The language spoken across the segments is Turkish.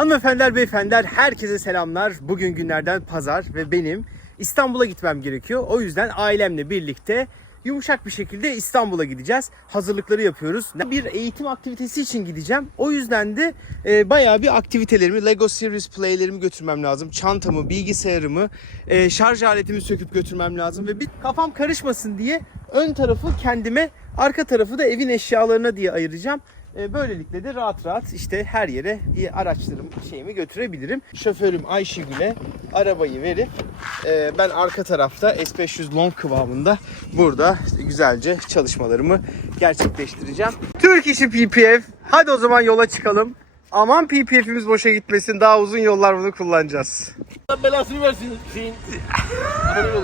Hanımefendiler, beyefendiler, herkese selamlar. Bugün günlerden pazar ve benim İstanbul'a gitmem gerekiyor. O yüzden ailemle birlikte yumuşak bir şekilde İstanbul'a gideceğiz. Hazırlıkları yapıyoruz. Bir eğitim aktivitesi için gideceğim. O yüzden de e, bayağı bir aktivitelerimi, Lego Series Play'lerimi götürmem lazım. Çantamı, bilgisayarımı, e, şarj aletimi söküp götürmem lazım. Ve bir kafam karışmasın diye ön tarafı kendime, arka tarafı da evin eşyalarına diye ayıracağım. E, Böylelikle de rahat rahat işte her yere araçlarım şeyimi götürebilirim. Şoförüm Ayşegül'e arabayı verip e, ben arka tarafta S500 long kıvamında burada güzelce çalışmalarımı gerçekleştireceğim. Türk işi PPF. Hadi o zaman yola çıkalım. Aman PPF'imiz boşa gitmesin. Daha uzun yollar bunu kullanacağız. Allah belasını versin şeyin.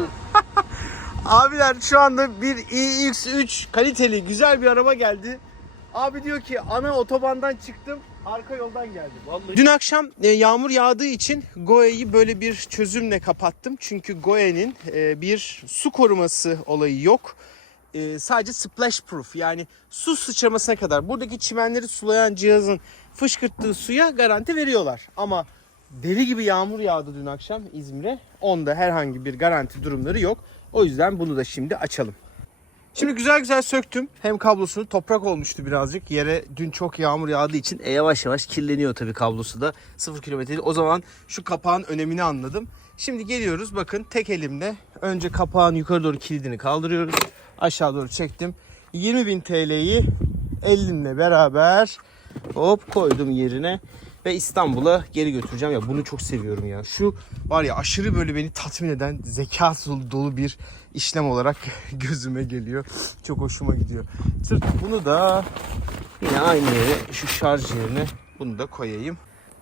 Abiler şu anda bir iX3 kaliteli güzel bir araba geldi. Abi diyor ki ana otobandan çıktım arka yoldan geldim. Vallahi. Dün akşam e, yağmur yağdığı için Goe'yi böyle bir çözümle kapattım. Çünkü Goe'nin e, bir su koruması olayı yok. E, sadece splash proof yani su sıçramasına kadar buradaki çimenleri sulayan cihazın fışkırttığı suya garanti veriyorlar. Ama deli gibi yağmur yağdı dün akşam İzmir'e. Onda herhangi bir garanti durumları yok. O yüzden bunu da şimdi açalım. Şimdi güzel güzel söktüm. Hem kablosunu toprak olmuştu birazcık. Yere dün çok yağmur yağdığı için e, yavaş yavaş kirleniyor tabii kablosu da. 0 kilometre. O zaman şu kapağın önemini anladım. Şimdi geliyoruz bakın tek elimle önce kapağın yukarı doğru kilidini kaldırıyoruz. Aşağı doğru çektim. 20.000 TL'yi elinle beraber hop koydum yerine ve İstanbul'a geri götüreceğim. Ya bunu çok seviyorum ya. Şu var ya aşırı böyle beni tatmin eden zeka dolu bir işlem olarak gözüme geliyor. Çok hoşuma gidiyor. Sırf bunu da yine aynı yere şu şarj yerine bunu da koyayım.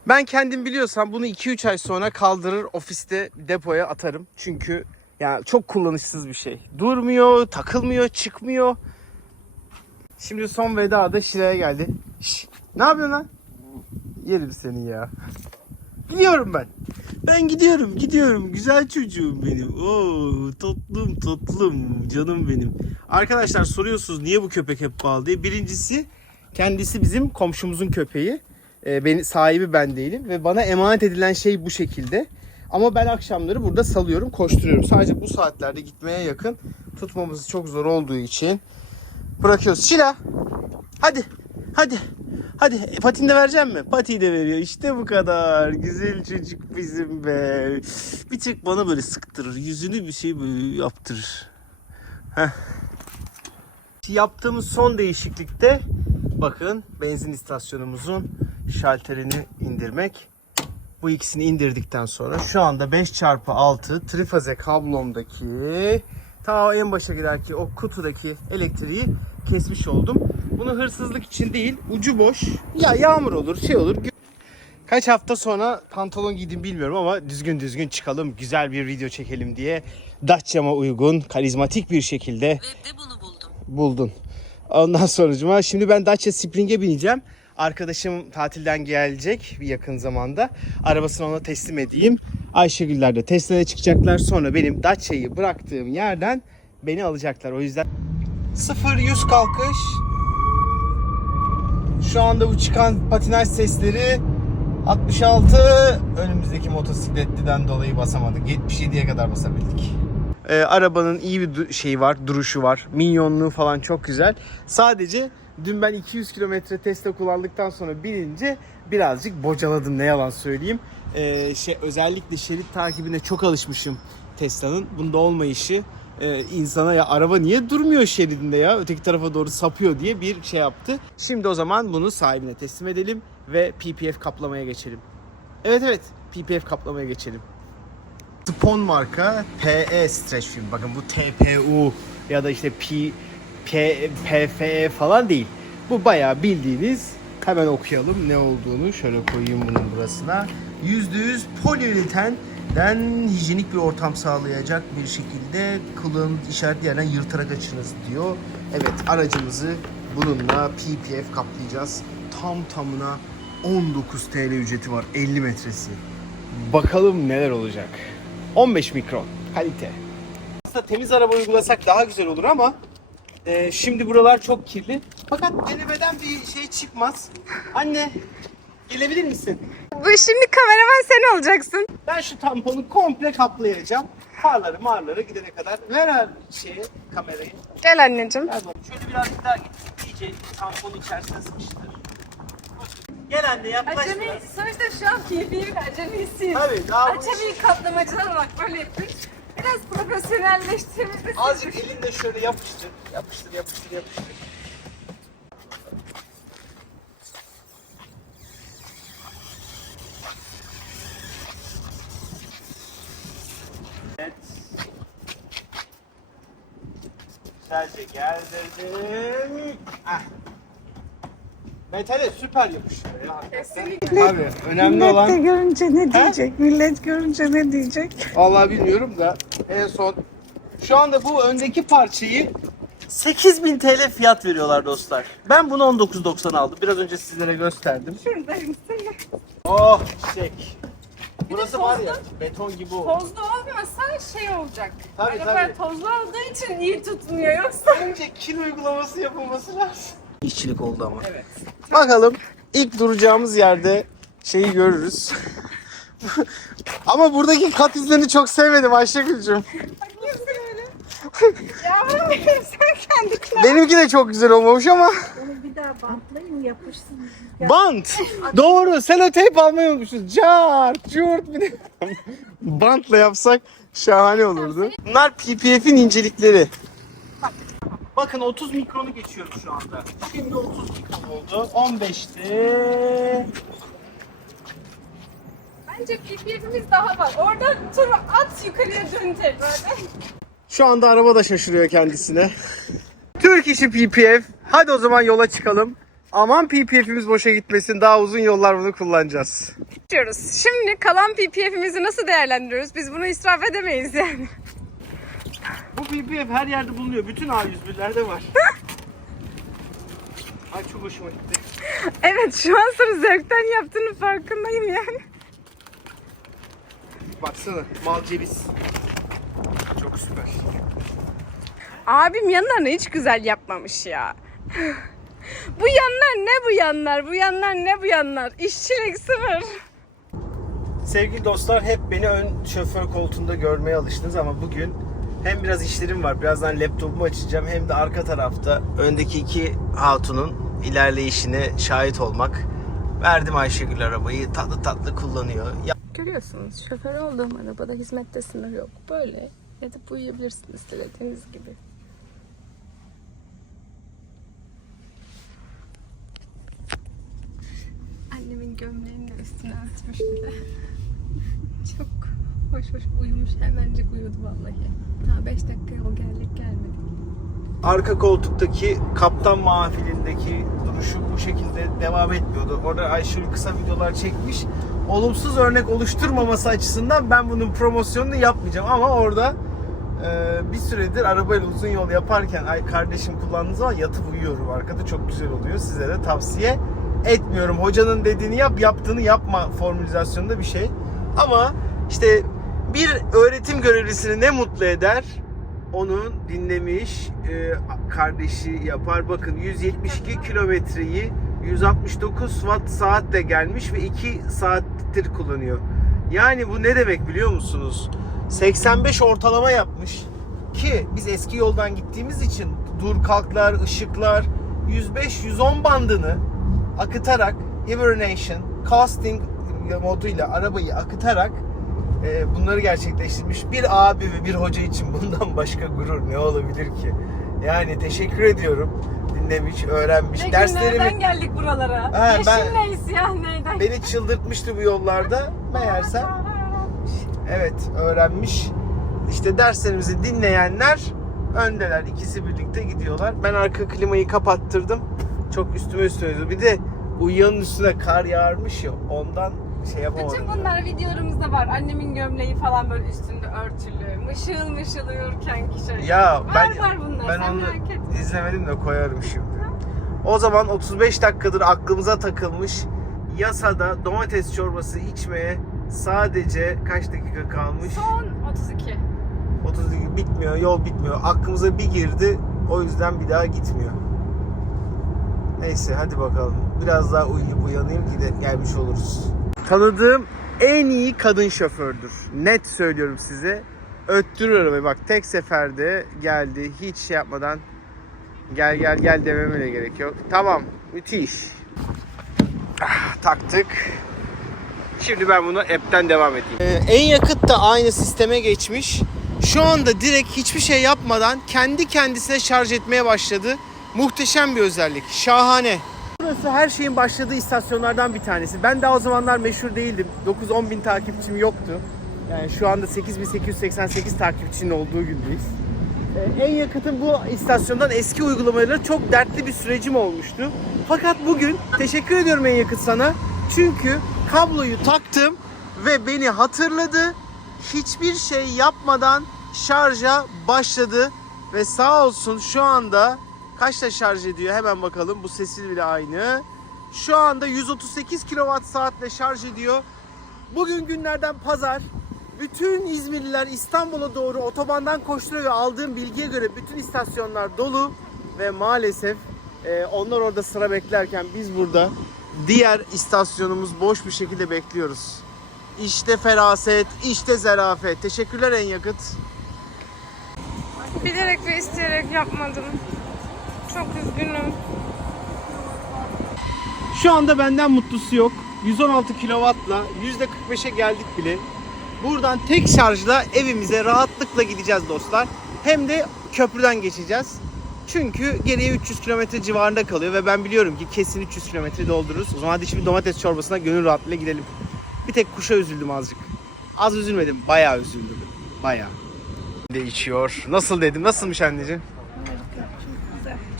Ben kendim biliyorsam bunu 2-3 ay sonra kaldırır ofiste depoya atarım. Çünkü ya çok kullanışsız bir şey. Durmuyor, takılmıyor, çıkmıyor. Şimdi son veda da Şile'ye geldi. Şş, ne yapıyorsun lan? Yerim seni ya. Gidiyorum ben. Ben gidiyorum, gidiyorum. Güzel çocuğum benim. Oo, tatlım, tatlım, canım benim. Arkadaşlar soruyorsunuz niye bu köpek hep bağlı diye. Birincisi kendisi bizim komşumuzun köpeği. Ee, beni sahibi ben değilim ve bana emanet edilen şey bu şekilde. Ama ben akşamları burada salıyorum, koşturuyorum. Sadece bu saatlerde gitmeye yakın tutmamız çok zor olduğu için bırakıyoruz. Şila, hadi, hadi. Hadi e, patini de vereceğim mi? Patiyi de veriyor. İşte bu kadar. Güzel çocuk bizim be. Bir tek bana böyle sıktırır. Yüzünü bir şey böyle yaptırır. Heh. Yaptığımız son değişiklikte bakın benzin istasyonumuzun şalterini indirmek. Bu ikisini indirdikten sonra şu anda 5x6 trifaze kablomdaki ta en başa giderki o kutudaki elektriği kesmiş oldum. Bunu hırsızlık için değil, ucu boş. Ya yağmur olur, şey olur. Kaç hafta sonra pantolon giydim bilmiyorum ama düzgün düzgün çıkalım, güzel bir video çekelim diye Dacia'ma uygun, karizmatik bir şekilde Web'de bunu buldum. buldun. Ondan sonucuma şimdi ben Dacia Spring'e bineceğim. Arkadaşım tatilden gelecek bir yakın zamanda. Arabasını ona teslim edeyim. Ayşegüller de Tesla'ya çıkacaklar. Sonra benim Dacia'yı bıraktığım yerden beni alacaklar. O yüzden 0-100 kalkış. Şu anda bu çıkan patinaj sesleri 66 önümüzdeki motosikletliden dolayı basamadık. 77'ye kadar basabildik. Ee, arabanın iyi bir şeyi var, duruşu var. Minyonluğu falan çok güzel. Sadece dün ben 200 kilometre Tesla kullandıktan sonra binince birazcık bocaladım ne yalan söyleyeyim. Ee, şey özellikle şerit takibine çok alışmışım Tesla'nın. Bunda olmayışı e, insana ya araba niye durmuyor şeridinde ya öteki tarafa doğru sapıyor diye bir şey yaptı. Şimdi o zaman bunu sahibine teslim edelim ve PPF kaplamaya geçelim. Evet evet PPF kaplamaya geçelim. Spon marka PE Stretch Film. Bakın bu TPU ya da işte P, P, PFE falan değil. Bu bayağı bildiğiniz hemen okuyalım ne olduğunu. Şöyle koyayım bunun burasına. %100 poliüretenden hijyenik bir ortam sağlayacak bir şekilde kullanım işaretli yerden yırtarak açınız diyor. Evet aracımızı bununla PPF kaplayacağız. Tam tamına 19 TL ücreti var 50 metresi. Bakalım neler olacak. 15 mikron kalite. Aslında temiz araba uygulasak daha güzel olur ama e, şimdi buralar çok kirli. Fakat denemeden bir şey çıkmaz. Anne Gelebilir misin? Bu şimdi kameraman sen olacaksın. Ben şu tamponu komple kaplayacağım. Farları marları gidene kadar. Ver abi şeye kamerayı. Gel anneciğim. Ver bak. Şöyle birazcık daha git. İyice tamponu içerisine sıkıştır. Gel anne yaklaş Acemi, sonuçta şu an keyfi acemisiyim. Tabii daha bu Acemi kaplamacılar olarak böyle yapıyoruz. Biraz profesyonelleştiğimizde Azıcık elinde şöyle yapıştır. Yapıştır yapıştır yapıştır. Evet. Güzelce gerdirdim. Ah. Metale süper yapışıyor ya. Kesinlikle. Abi önemli Millet de olan görünce ne diyecek? Millet görünce ne diyecek? Vallahi bilmiyorum da en son şu anda bu öndeki parçayı 8000 TL fiyat veriyorlar dostlar. Ben bunu 19.90 aldım. Biraz önce sizlere gösterdim. Şuradayım. Oh çiçek. Burası var ya beton gibi oldu. Tozlu olmasa şey olacak. Tabii, Araba tabii. tozlu olduğu için iyi tutmuyor yoksa. Önce kil uygulaması yapılması lazım. İşçilik oldu ama. Evet. Bakalım ilk duracağımız yerde şeyi görürüz. ama buradaki kat izlerini çok sevmedim Ayşegül'cüm. Benim sen kendi. Benimki de çok güzel olmamış ama. Onu bir daha bantlayın yapışsın. Bant. Doğru. Seloteyp almayı unutmuşuz. Car, curt bir de. Bantla yapsak şahane olurdu. Bunlar PPF'in incelikleri. Bakın 30 mikronu geçiyorum şu anda. Şimdi 30 mikron oldu. 15'te. Bence PPF'imiz daha var. Orada tur at yukarıya dön tekrar. Şu anda araba da şaşırıyor kendisine. Türk işi PPF. Hadi o zaman yola çıkalım. Aman PPF'imiz boşa gitmesin. Daha uzun yollar bunu kullanacağız. Diyoruz. Şimdi kalan PPF'imizi nasıl değerlendiriyoruz? Biz bunu israf edemeyiz yani. Bu PPF her yerde bulunuyor. Bütün A101'lerde var. Ay çok hoşuma gitti. Evet şu an sana zevkten yaptığının farkındayım yani. Baksana mal ceviz. Çok süper. Abim yanlarını hiç güzel yapmamış ya. bu yanlar ne bu yanlar? Bu yanlar ne bu yanlar? İşçilik sıfır. Sevgili dostlar hep beni ön şoför koltuğunda görmeye alıştınız ama bugün hem biraz işlerim var. Birazdan laptopumu açacağım hem de arka tarafta öndeki iki hatunun ilerleyişine şahit olmak. Verdim Ayşegül arabayı tatlı tatlı kullanıyor. Ya Görüyorsunuz şoför olduğum arabada hizmette sınır yok. Böyle yatıp uyuyabilirsiniz dilediğiniz gibi. Annemin gömleğini de üstüne atmış bir de. Çok hoş hoş uyumuş. Hemencik uyudu vallahi. Daha 5 dakika yol geldik gelmedik. arka koltuktaki kaptan mahfilindeki duruşu bu şekilde devam etmiyordu. Orada Ayşegül kısa videolar çekmiş. Olumsuz örnek oluşturmaması açısından ben bunun promosyonunu yapmayacağım ama orada e, bir süredir arabayla uzun yol yaparken ay kardeşim kullandığı zaman yatıp uyuyorum arkada çok güzel oluyor. Size de tavsiye etmiyorum. Hocanın dediğini yap, yaptığını yapma formülizasyonunda bir şey. Ama işte bir öğretim görevlisini ne mutlu eder? Onun dinlemiş e, kardeşi yapar. Bakın 172 kilometreyi 169 watt saatte gelmiş ve 2 saattir kullanıyor. Yani bu ne demek biliyor musunuz? 85 ortalama yapmış ki biz eski yoldan gittiğimiz için dur kalklar, ışıklar 105-110 bandını akıtarak hibernation, casting moduyla arabayı akıtarak e, bunları gerçekleştirmiş bir abi ve bir hoca için bundan başka gurur ne olabilir ki? Yani teşekkür ediyorum. Dinlemiş, öğrenmiş. Ne Derslerimi günlerden geldik buralara. He, Yeşil ben- ne, siyah neyden? beni çıldırtmıştı bu yollarda. Meğersem evet öğrenmiş. İşte derslerimizi dinleyenler öndeler. İkisi birlikte gidiyorlar. Ben arka klimayı kapattırdım. Çok üstüme üstüme. Bir de uyuyanın üstüne kar yağarmış ya ondan şey yapamadım. Bütün bunlar videolarımızda var. Annemin gömleği falan böyle üstünde örtülü. Mışıl mışıl uyurken ki şey. Ya var ben var bunlar. ben Sen onu merak etme. izlemedim de koyarım şimdi. O zaman 35 dakikadır aklımıza takılmış yasada domates çorbası içmeye sadece kaç dakika kalmış? Son 32. 30 dakika bitmiyor, yol bitmiyor. Aklımıza bir girdi. O yüzden bir daha gitmiyor. Neyse hadi bakalım. Biraz daha uyuyup uyanayım ki de gelmiş oluruz. Tanıdığım en iyi kadın şofördür. Net söylüyorum size. Öttürür arabayı. Bak tek seferde geldi. Hiç şey yapmadan gel gel gel dememe de gerek yok. Tamam. Müthiş. Ah, taktık. Şimdi ben bunu app'ten devam edeyim. Ee, en yakıt da aynı sisteme geçmiş. Şu anda direkt hiçbir şey yapmadan kendi kendisine şarj etmeye başladı. Muhteşem bir özellik. Şahane. Burası her şeyin başladığı istasyonlardan bir tanesi. Ben daha o zamanlar meşhur değildim. 9-10 bin takipçim yoktu. Yani şu anda 8888 takipçinin olduğu gündeyiz. Ee, en yakıtın bu istasyondan eski uygulamaları çok dertli bir sürecim olmuştu. Fakat bugün teşekkür ediyorum en yakıt sana. Çünkü kabloyu taktım ve beni hatırladı. Hiçbir şey yapmadan şarja başladı ve sağ olsun şu anda kaçta şarj ediyor hemen bakalım. Bu sesi bile aynı. Şu anda 138 kWh saatle şarj ediyor. Bugün günlerden pazar. Bütün İzmirliler İstanbul'a doğru otobandan koşturuyor ve aldığım bilgiye göre bütün istasyonlar dolu ve maalesef e, onlar orada sıra beklerken biz burada diğer istasyonumuz boş bir şekilde bekliyoruz. İşte feraset, işte zerafet. Teşekkürler en yakıt. Bilerek ve isteyerek yapmadım. Çok üzgünüm. Şu anda benden mutlusu yok. 116 kW'la %45'e geldik bile. Buradan tek şarjla evimize rahatlıkla gideceğiz dostlar. Hem de köprüden geçeceğiz. Çünkü geriye 300 kilometre civarında kalıyor ve ben biliyorum ki kesin 300 kilometre doldururuz. O zaman hadi şimdi domates çorbasına gönül rahatlığıyla gidelim. Bir tek kuşa üzüldüm azıcık. Az üzülmedim, bayağı üzüldüm. Bayağı. De içiyor. Nasıl dedim? Nasılmış anneciğim?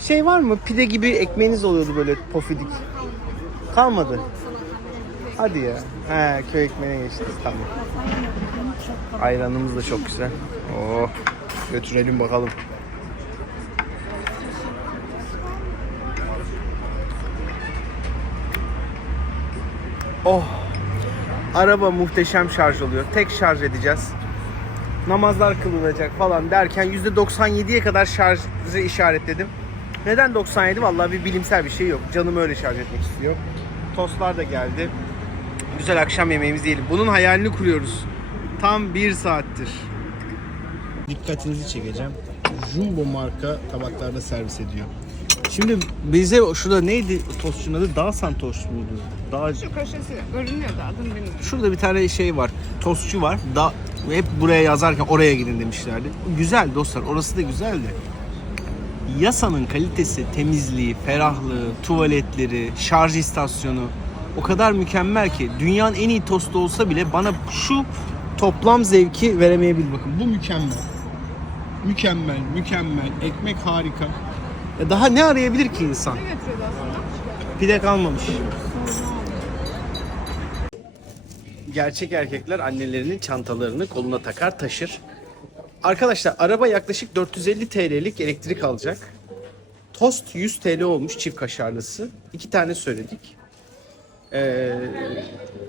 Şey var mı? Pide gibi ekmeğiniz oluyordu böyle pofidik. Kalmadı. Hadi ya. He köy ekmeğine geçtiniz tamam. Ayranımız da çok güzel. Oh. Götürelim bakalım. Oh. Araba muhteşem şarj oluyor. Tek şarj edeceğiz. Namazlar kılınacak falan derken %97'ye kadar şarjı işaretledim. Neden 97? Vallahi bir bilimsel bir şey yok. Canım öyle şarj etmek istiyor. Tostlar da geldi. Güzel akşam yemeğimiz diyelim. Bunun hayalini kuruyoruz. Tam bir saattir. Dikkatinizi çekeceğim. Jumbo marka tabaklarda servis ediyor. Şimdi bize şurada neydi tostçunun adı? Dağsan tost muydu? Dağ... Şu köşesi görünüyor da adını bilmiyorum. Şurada bir tane şey var. Tostçu var. Da hep buraya yazarken oraya gidin demişlerdi. Güzel dostlar. Orası da güzel de. Yasanın kalitesi, temizliği, ferahlığı, tuvaletleri, şarj istasyonu o kadar mükemmel ki dünyanın en iyi tostu olsa bile bana şu toplam zevki veremeyebilir. Bakın bu mükemmel. Mükemmel, mükemmel. Ekmek harika. Ya daha ne arayabilir ki insan? Pide kalmamış. Gerçek erkekler annelerinin çantalarını koluna takar taşır. Arkadaşlar araba yaklaşık 450 TL'lik elektrik alacak. Tost 100 TL olmuş çift kaşarlısı. İki tane söyledik. Ee,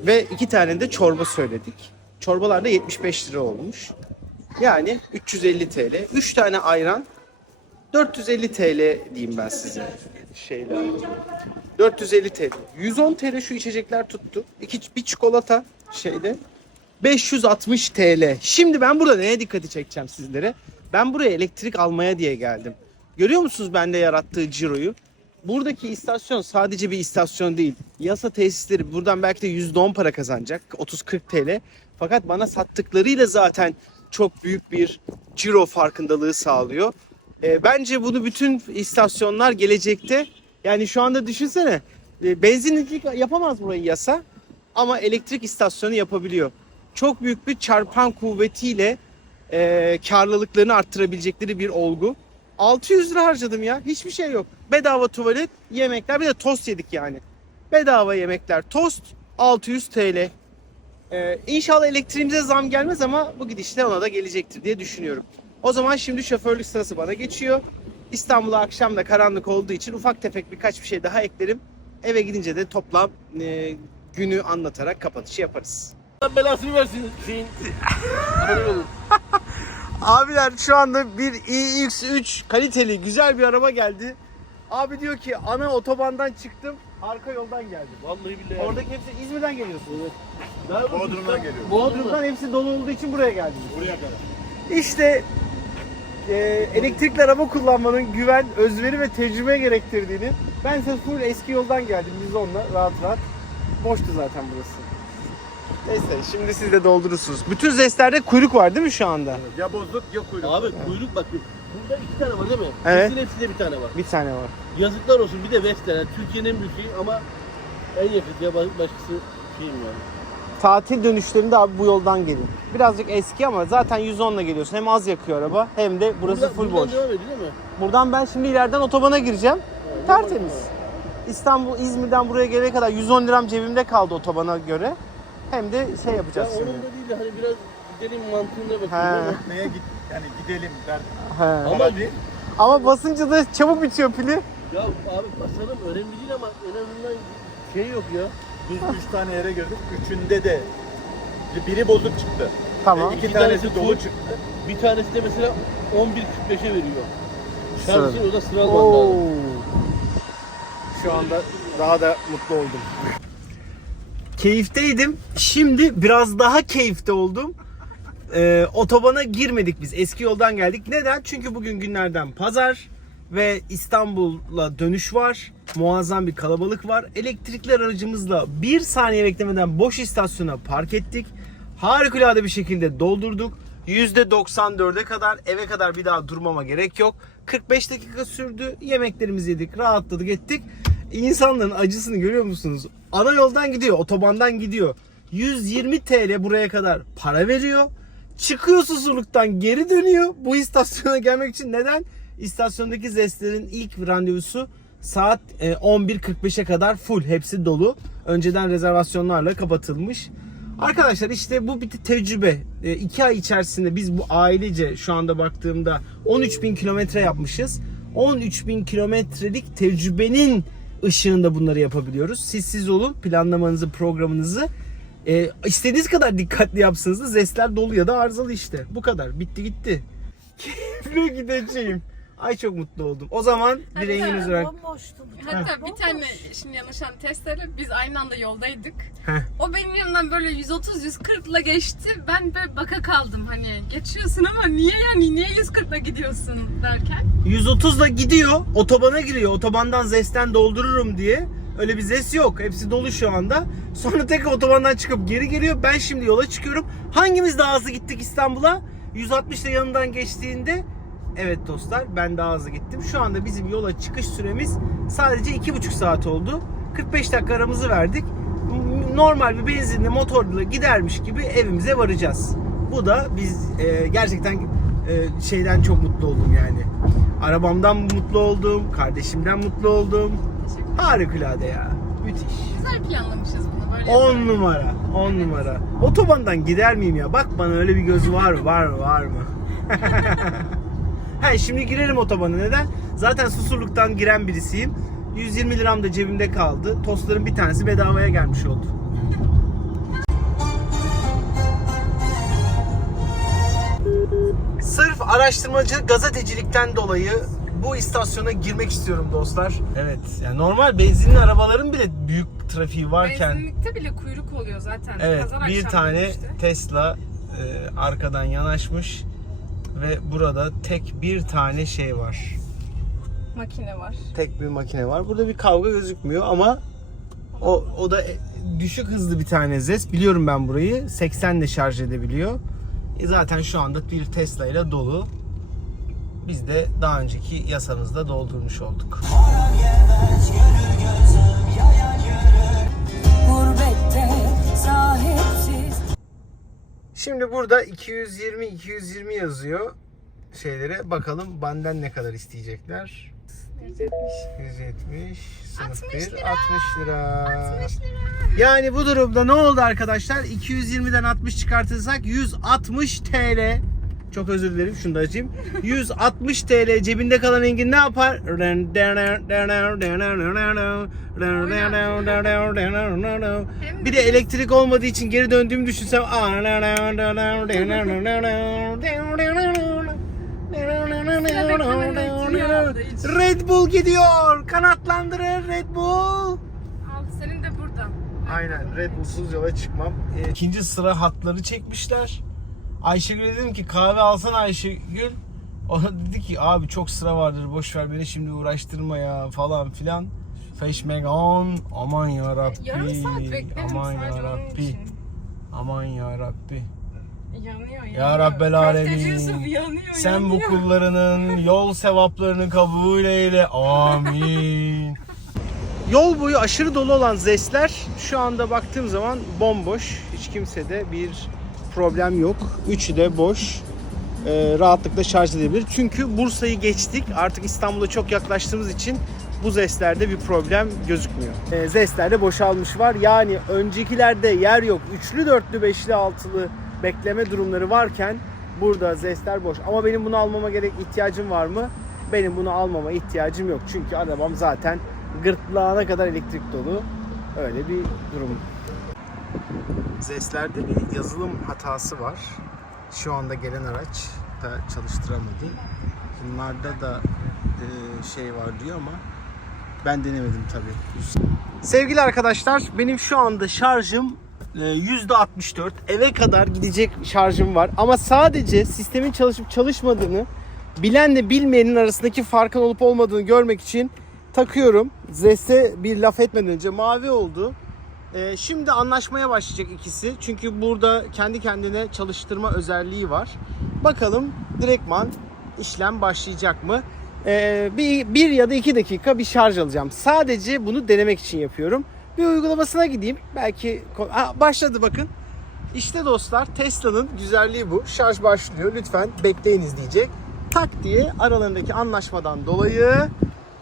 ve iki tane de çorba söyledik. Çorbalar da 75 lira olmuş. Yani 350 TL. 3 tane ayran 450 TL diyeyim ben size. Şeyler. 450 TL. 110 TL şu içecekler tuttu. İki, bir çikolata şeyde. 560 TL. Şimdi ben burada neye dikkati çekeceğim sizlere? Ben buraya elektrik almaya diye geldim. Görüyor musunuz bende yarattığı ciroyu? Buradaki istasyon sadece bir istasyon değil. Yasa tesisleri buradan belki de %10 para kazanacak. 30-40 TL. Fakat bana sattıklarıyla zaten çok büyük bir ciro farkındalığı sağlıyor. E, bence bunu bütün istasyonlar gelecekte yani şu anda düşünsene e, benzinlik yapamaz burayı yasa ama elektrik istasyonu yapabiliyor. Çok büyük bir çarpan kuvvetiyle e, karlılıklarını arttırabilecekleri bir olgu. 600 lira harcadım ya. Hiçbir şey yok. Bedava tuvalet, yemekler. Bir de tost yedik yani. Bedava yemekler, tost 600 TL. Ee, inşallah elektriğimize zam gelmez ama bu gidişle ona da gelecektir diye düşünüyorum. O zaman şimdi şoförlük sırası bana geçiyor. İstanbul'a akşam da karanlık olduğu için ufak tefek birkaç bir şey daha eklerim. Eve gidince de toplam e, günü anlatarak kapatışı yaparız. Belasını versin şeyin. Abiler şu anda bir iX3 kaliteli güzel bir araba geldi. Abi diyor ki ana otobandan çıktım arka yoldan geldim. Vallahi billahi. Oradaki hepsi İzmir'den geliyorsun. Evet. Bodrum'dan geliyor. Bodrum'dan hepsi dolu olduğu için buraya geldiniz. Buraya kadar. İşte e, elektrikli araba kullanmanın güven, özveri ve tecrübe gerektirdiğini ben ise full eski yoldan geldim biz onunla rahat rahat. Boştu zaten burası. Neyse şimdi siz de doldurursunuz. Bütün zestlerde kuyruk var değil mi şu anda? Ya bozuk ya kuyruk. Abi kuyruk bak. Burada iki tane var değil mi? Evet. İkisinin hepsinde bir tane var. Bir tane var. Yazıklar olsun bir de Vestel. Yani Türkiye'nin en büyük şeyi ama en yakın ya başkası şeyim yani. Tatil dönüşlerinde abi bu yoldan gelin. Birazcık eski ama zaten 110'la geliyorsun. Hem az yakıyor araba hem de burası Buradan- full buradan boş. devam ediyor değil mi? Buradan ben şimdi ileriden otobana gireceğim. Tertemiz. İstanbul, İzmir'den buraya gelene kadar 110 liram cebimde kaldı otobana göre. Hem de şey Ya yapacağız onun şimdi. da değil de hani biraz gidelim mantığında He. bakıyorum ama. Neye git yani gidelim der. He. Ama, Hadi. Ama basınca da çabuk bitiyor pili. ya abi basalım önemli değil ama en azından şey yok ya. Biz üç tane yere girdik. Üçünde de biri bozuk çıktı. Tamam. E, iki Bir tanesi tanesi dolu full. çıktı. Bir tanesi de mesela 11.45'e veriyor. Sıra. Şarjın o da sıra Oo. lazım. Şu anda daha da mutlu oldum. Keyifteydim. Şimdi biraz daha keyifte oldum. Ee, otobana girmedik biz. Eski yoldan geldik. Neden? Çünkü bugün günlerden pazar ve İstanbul'a dönüş var. Muazzam bir kalabalık var. Elektrikli aracımızla bir saniye beklemeden boş istasyona park ettik. Harikulade bir şekilde doldurduk. %94'e kadar eve kadar bir daha durmama gerek yok. 45 dakika sürdü. Yemeklerimizi yedik, rahatladık ettik. İnsanların acısını görüyor musunuz? Ana yoldan gidiyor, otobandan gidiyor. 120 TL buraya kadar para veriyor. Çıkıyor susurluktan geri dönüyor bu istasyona gelmek için. Neden? İstasyondaki zestlerin ilk randevusu saat e, 11.45'e kadar full. Hepsi dolu. Önceden rezervasyonlarla kapatılmış. Arkadaşlar işte bu bir tecrübe. 2 ay içerisinde biz bu ailece şu anda baktığımda 13 bin kilometre yapmışız. 13 bin kilometrelik tecrübenin ışığında bunları yapabiliyoruz. Siz siz olun planlamanızı programınızı e, istediğiniz kadar dikkatli yapsanız da zestler dolu ya da arızalı işte. Bu kadar. Bitti gitti. Keyifle gideceğim. Ay çok mutlu oldum. O zaman dileğiniz sen olarak Bomboştu. Hatta bir tane şimdi yanlışan testleri biz aynı anda yoldaydık. Heh. O benim yanımdan böyle 130-140 ile geçti. Ben böyle baka kaldım hani geçiyorsun ama niye yani niye 140 ile gidiyorsun derken. 130 da gidiyor. Otobana giriyor. Otobandan zesten doldururum diye. Öyle bir zes yok. Hepsi dolu şu anda. Sonra tekrar otobandan çıkıp geri geliyor. Ben şimdi yola çıkıyorum. Hangimiz daha hızlı gittik İstanbul'a? 160 ile yanından geçtiğinde Evet dostlar ben daha hızlı gittim. Şu anda bizim yola çıkış süremiz sadece 2,5 saat oldu. 45 dakika aramızı verdik. Normal bir benzinli motorla gidermiş gibi evimize varacağız. Bu da biz e, gerçekten e, şeyden çok mutlu oldum yani. Arabamdan mutlu oldum, kardeşimden mutlu oldum. Harikulade ya. Müthiş. Güzel planlamışız bunu böyle. 10 numara, 10 numara. Otobandan gider miyim ya? Bak bana öyle bir göz var mı? Var mı? Var mı? He şimdi girelim otobana. Neden? Zaten Susurluk'tan giren birisiyim. 120 liram da cebimde kaldı. Tostların bir tanesi bedavaya gelmiş oldu. Sırf araştırmacı gazetecilikten dolayı bu istasyona girmek istiyorum dostlar. Evet. Yani normal benzinli arabaların bile büyük trafiği varken Benzinlikte bile kuyruk oluyor zaten. Evet Pazar bir tane dönüşte. Tesla e, arkadan yanaşmış ve burada tek bir tane şey var. makine var. Tek bir makine var. Burada bir kavga gözükmüyor ama o, o da e, düşük hızlı bir tane ZES. Biliyorum ben burayı. 80 de şarj edebiliyor. E zaten şu anda bir Tesla ile dolu. Biz de daha önceki yasamızda doldurmuş olduk. Gurbette Şimdi burada 220 220 yazıyor şeylere. Bakalım benden ne kadar isteyecekler. 170 sınıf 60 bir, lira. 60 lira. 60 lira. Yani bu durumda ne oldu arkadaşlar? 220'den 60 çıkartırsak 160 TL. Çok özür dilerim şunu da açayım. 160 TL cebinde kalan Engin ne yapar? Bir de elektrik olmadığı için geri döndüğümü düşünsem. Red Bull gidiyor. Kanatlandırır Red Bull. Al senin de burada. Aynen Red Bull'suz yola çıkmam. Ee, İkinci sıra hatları çekmişler. Ayşegül'e dedim ki kahve alsana Ayşegül. O dedi ki abi çok sıra vardır boş ver beni şimdi uğraştırma ya falan filan. Feşmegan aman ya Rabbi. Yarım saat bekledim Aman sadece ya onun Rabbi. için. Aman ya Rabbi. Yanıyor yanıyor. Ya Rabbel Köfteci Alemin. Yanıyor Sen bu yanıyor. kullarının yol sevaplarını kabul eyle. Amin. Yol boyu aşırı dolu olan ZES'ler şu anda baktığım zaman bomboş. Hiç kimsede bir problem yok. Üçü de boş. Ee, rahatlıkla şarj edebilir. Çünkü Bursa'yı geçtik. Artık İstanbul'a çok yaklaştığımız için bu ZES'lerde bir problem gözükmüyor. Ee, ZES'lerde boşalmış var. Yani öncekilerde yer yok. Üçlü, dörtlü, beşli, altılı bekleme durumları varken burada ZES'ler boş. Ama benim bunu almama gerek ihtiyacım var mı? Benim bunu almama ihtiyacım yok. Çünkü arabam zaten gırtlağına kadar elektrik dolu. Öyle bir durum. ZES'lerde bir yazılım hatası var. Şu anda gelen araç da çalıştıramadı. Bunlarda da e, şey var diyor ama ben denemedim tabii. Sevgili arkadaşlar benim şu anda şarjım e, %64. Eve kadar gidecek şarjım var. Ama sadece sistemin çalışıp çalışmadığını bilenle bilmeyenin arasındaki farkın olup olmadığını görmek için takıyorum. ZES'e bir laf etmeden önce mavi oldu. Ee, şimdi anlaşmaya başlayacak ikisi. Çünkü burada kendi kendine çalıştırma özelliği var. Bakalım direktman işlem başlayacak mı? Ee, bir, bir ya da iki dakika bir şarj alacağım. Sadece bunu denemek için yapıyorum. Bir uygulamasına gideyim. Belki ha, başladı bakın. İşte dostlar Tesla'nın güzelliği bu. Şarj başlıyor. Lütfen bekleyiniz diyecek. Tak diye aralarındaki anlaşmadan dolayı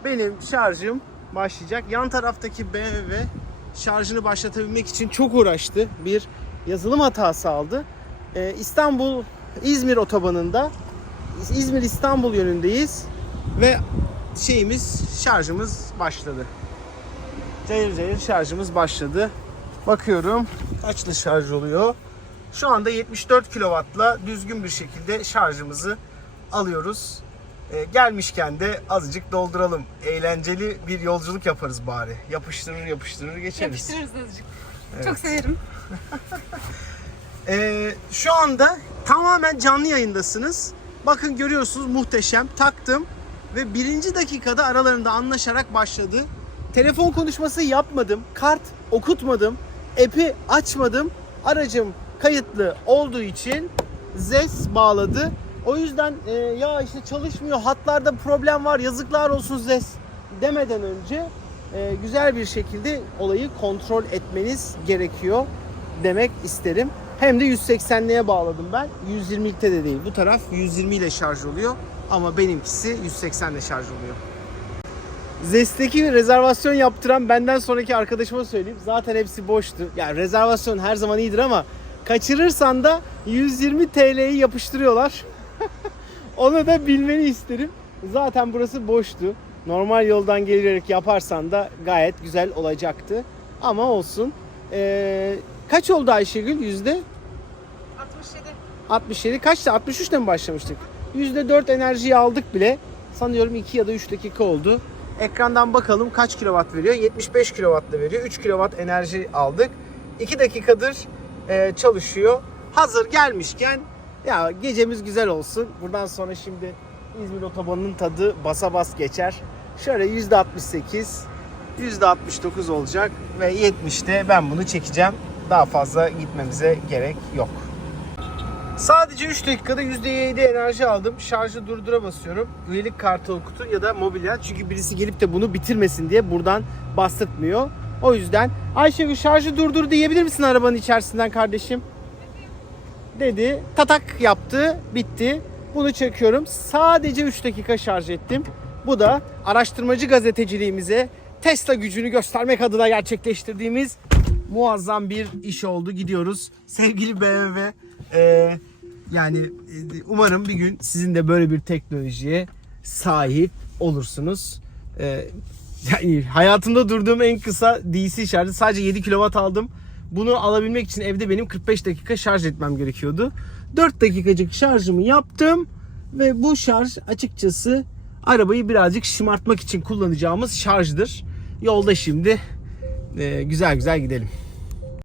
benim şarjım başlayacak. Yan taraftaki BMW şarjını başlatabilmek için çok uğraştı. Bir yazılım hatası aldı. Ee, İstanbul İzmir otobanında İzmir İstanbul yönündeyiz ve şeyimiz şarjımız başladı. Cayır cayır şarjımız başladı. Bakıyorum kaçlı şarj oluyor. Şu anda 74 kW'la düzgün bir şekilde şarjımızı alıyoruz. Ee, gelmişken de azıcık dolduralım. Eğlenceli bir yolculuk yaparız bari. Yapıştırır yapıştırır geçeriz. Yapıştırırız azıcık. Çok severim. Ee, şu anda tamamen canlı yayındasınız. Bakın görüyorsunuz muhteşem. Taktım ve birinci dakikada aralarında anlaşarak başladı. Telefon konuşması yapmadım. Kart okutmadım. App'i açmadım. Aracım kayıtlı olduğu için ZES bağladı. O yüzden e, ya işte çalışmıyor hatlarda problem var yazıklar olsun ZES demeden önce e, güzel bir şekilde olayı kontrol etmeniz gerekiyor demek isterim. Hem de 180'liğe bağladım ben. 120'likte de değil. Bu taraf 120 ile şarj oluyor ama benimkisi 180 ile şarj oluyor. Zest'teki rezervasyon yaptıran benden sonraki arkadaşıma söyleyeyim. Zaten hepsi boştu. Yani rezervasyon her zaman iyidir ama kaçırırsan da 120 TL'yi yapıştırıyorlar. Onu da bilmeni isterim. Zaten burası boştu. Normal yoldan gelerek yaparsan da gayet güzel olacaktı. Ama olsun. Ee, kaç oldu Ayşegül? Yüzde? 67. 67. Kaçtı? 63'te mi başlamıştık? %4 enerjiyi aldık bile. Sanıyorum 2 ya da 3 dakika oldu. Ekrandan bakalım kaç kilowatt veriyor? 75 kilowatt da veriyor. 3 kilowatt enerji aldık. 2 dakikadır e, çalışıyor. Hazır gelmişken ya gecemiz güzel olsun. Buradan sonra şimdi İzmir otobanının tadı basa bas geçer. Şöyle %68, %69 olacak ve 70'te ben bunu çekeceğim. Daha fazla gitmemize gerek yok. Sadece 3 dakikada %7 enerji aldım. Şarjı durdura basıyorum. Üyelik kartı okutun ya da mobilya. Çünkü birisi gelip de bunu bitirmesin diye buradan bastırtmıyor. O yüzden Ayşegül şarjı durdur diyebilir misin arabanın içerisinden kardeşim? Dedi. Tatak yaptı. Bitti. Bunu çekiyorum. Sadece 3 dakika şarj ettim. Bu da araştırmacı gazeteciliğimize Tesla gücünü göstermek adına gerçekleştirdiğimiz muazzam bir iş oldu. Gidiyoruz. Sevgili BMW ee, yani e, umarım bir gün sizin de böyle bir teknolojiye sahip olursunuz. Ee, yani hayatımda durduğum en kısa DC şarjı sadece 7 kW aldım. Bunu alabilmek için evde benim 45 dakika şarj etmem gerekiyordu. 4 dakikacık şarjımı yaptım Ve bu şarj açıkçası arabayı birazcık şımartmak için kullanacağımız şarjdır. Yolda şimdi e, güzel güzel gidelim.